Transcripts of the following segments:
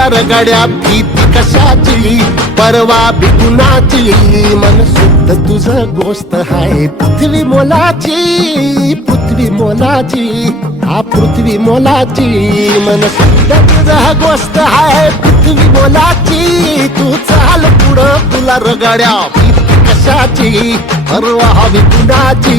तुला रगड्या भीती कशाची? परवा बिगुनाची मन शुद्ध तुझ गोष्ट हाय पृथ्वी मोलाची पृथ्वी मोलाची हा पृथ्वी मोलाची. मन शुद्ध तुझ गोष्ट हाय पृथ्वी मोलाची. तू चाल पुढं तुला रगड्या भीती कशाची? परवा बिकुणाची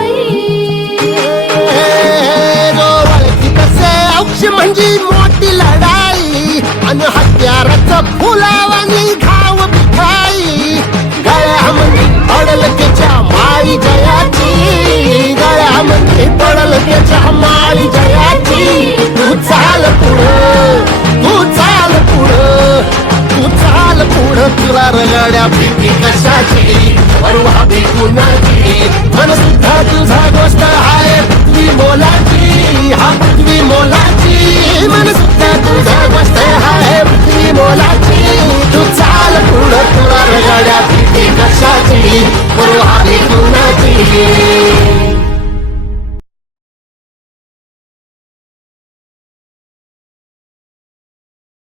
भीती कशाची परवा कुणाची मन सुद्धा तुझा गोष्ट आहे मी बोला